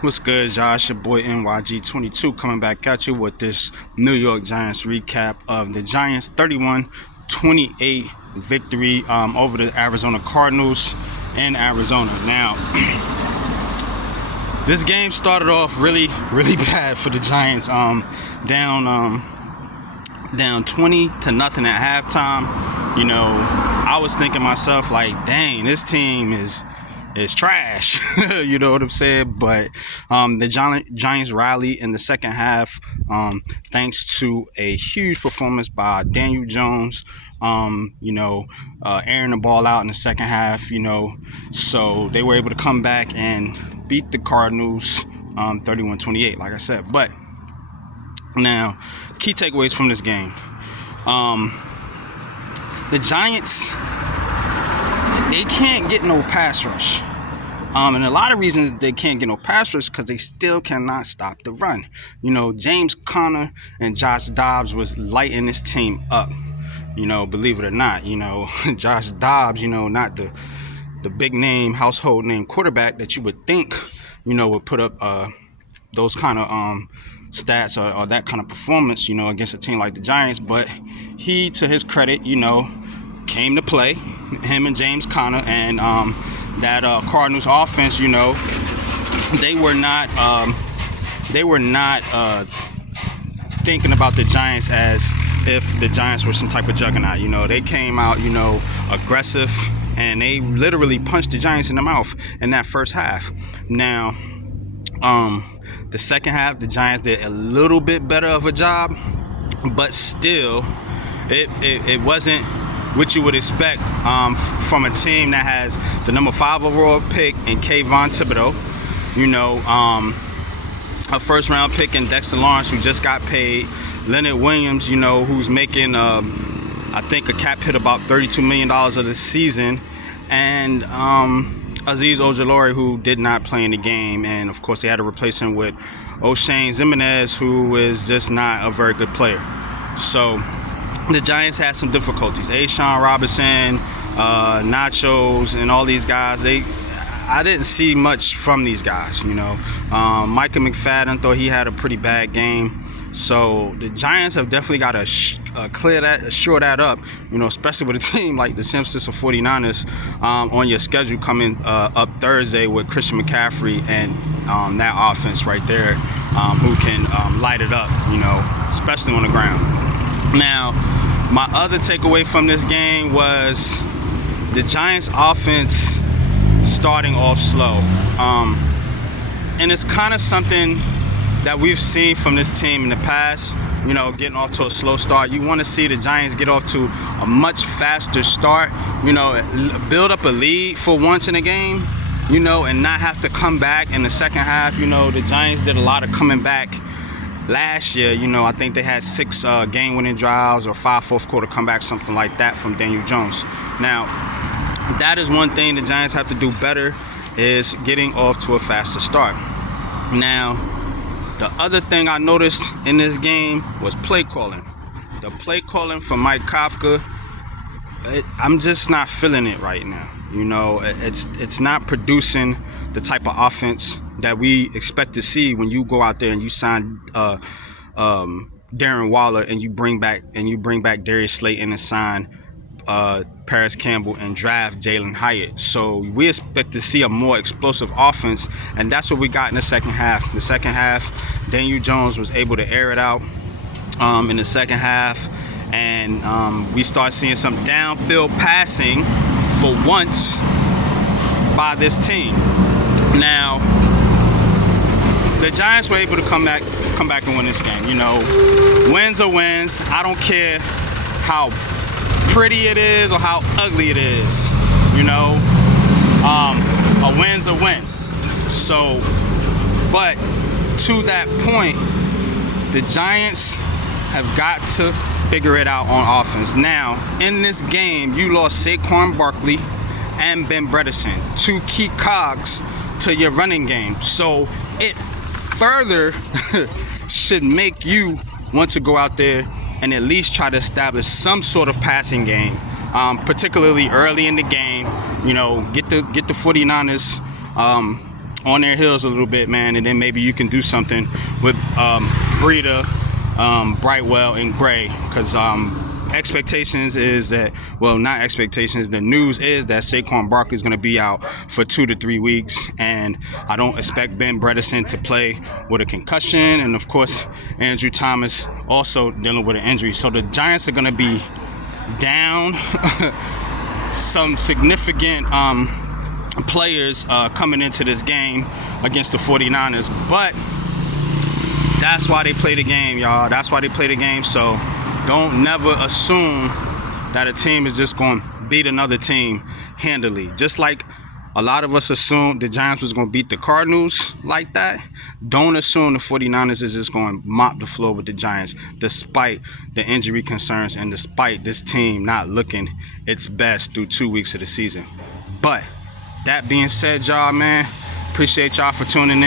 What's good, Josh? Your boy NYG22 coming back at you with this New York Giants recap of the Giants 31-28 victory over the Arizona Cardinals in Arizona. Now, this game started off really bad for the Giants. Down 20-0 at halftime. You know, I was thinking myself like, dang, this team is trash. You know what I'm saying? But the Giants rallied in the second half thanks to a huge performance by Daniel Jones, airing the ball out in the second half, so they were able to come back and beat the Cardinals 31-28, like I said. But now, key takeaways from this game. The Giants, they can't get no pass rush. And a lot of reasons they can't get no pass rush because they still cannot stop the run. James Conner and Josh Dobbs was lighting this team up. Believe it or not, Josh Dobbs, not the big name, household name quarterback that you would think, would put up those kind of stats or that kind of performance, against a team like the Giants. But he, to his credit, came to play, him and James Conner, and that Cardinals offense, they were not thinking about the Giants as if the Giants were some type of juggernaut. They came out, aggressive, and they literally punched the Giants in the mouth in that first half. Now, the second half, the Giants did a little bit better of a job, but still, it wasn't what you would expect from a team that has the number 5 overall pick in Kayvon Thibodeau, a first-round pick in Dexter Lawrence, who just got paid, Leonard Williams, who's making, I think, a cap hit about $32 million of the season, and Azeez Ojulari, who did not play in the game, and of course they had to replace him with O'Shane Ximines, who is just not a very good player. So the Giants had some difficulties. A'Shawn Robinson, Nachos, and all these guys, I didn't see much from these guys, Micah McFadden thought he had a pretty bad game. So the Giants have definitely got to shore that up, especially with a team like the San Francisco 49ers on your schedule coming up Thursday with Christian McCaffrey and that offense right there, who can light it up, especially on the ground. Now, my other takeaway from this game was the Giants offense starting off slow. And it's kind of something that we've seen from this team in the past, getting off to a slow start. You want to see the Giants get off to a much faster start, build up a lead for once in a game, and not have to come back in the second half. The Giants did a lot of coming back last year. I think they had 6 game-winning drives or 5 fourth-quarter comebacks, something like that, from Daniel Jones. Now, that is one thing the Giants have to do better, is getting off to a faster start. Now, the other thing I noticed in this game was play calling. The play calling from Mike Kafka, I'm just not feeling it right now. It's not producing the type of offense that we expect to see when you go out there and you sign Darren Waller and you bring back Darius Slayton and sign Paris Campbell and draft Jalen Hyatt. So we expect to see a more explosive offense, and that's what we got in the second half. The second half, Daniel Jones was able to air it out in the second half, and we start seeing some downfield passing for once by this team. Now, the Giants were able to come back and win this game. Wins are wins. I don't care how pretty it is or how ugly it is. A win's a win. So, but to that point, the Giants have got to figure it out on offense. Now, in this game, you lost Saquon Barkley and Ben Bredeson, 2 key cogs to your running game. So it further should make you want to go out there and at least try to establish some sort of passing game, particularly early in the game. Get the 49ers on their heels a little bit, man, and then maybe you can do something with Breida, Brightwell, and Gray, because expectations is that, well, not expectations, the news is that Saquon Barkley is going to be out for 2 to 3 weeks, and I don't expect Ben Bredesen to play with a concussion, and of course Andrew Thomas also dealing with an injury. So the Giants are going to be down some significant players coming into this game against the 49ers, but that's why they play the game, y'all. That's why they play the game. So don't never assume that a team is just going to beat another team handily. Just like a lot of us assumed the Giants was going to beat the Cardinals like that, don't assume the 49ers is just going to mop the floor with the Giants, despite the injury concerns and despite this team not looking its best through 2 weeks of the season. But that being said, y'all, man, appreciate y'all for tuning in.